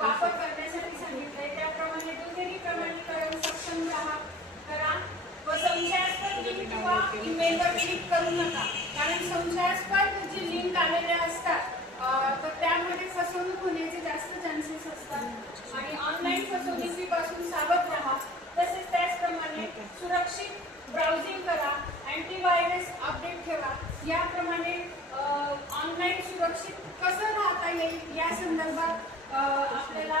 वापर करण्यासाठी सांगितलंय, त्याप्रमाणे दुहेरी प्रमाणीकरण सक्षम करा व संशयास्पद लिंक किंवा ईमेलवर क्लिक करू नका, कारण संशयास्पद जी लिंक आलेल्या असतात तर त्यामध्ये फसवणूक होण्याचे जास्त चान्सेस असतात आणि ऑनलाईन फसवणुकीपासून सावध राहा. तसेच त्याचप्रमाणे सुरक्षित ब्राउझिंग करा, अँटीव्हायरस अपडेट ठेवा. याप्रमाणे ऑनलाईन सुरक्षित कसं राहता येईल या संदर्भात आपल्याला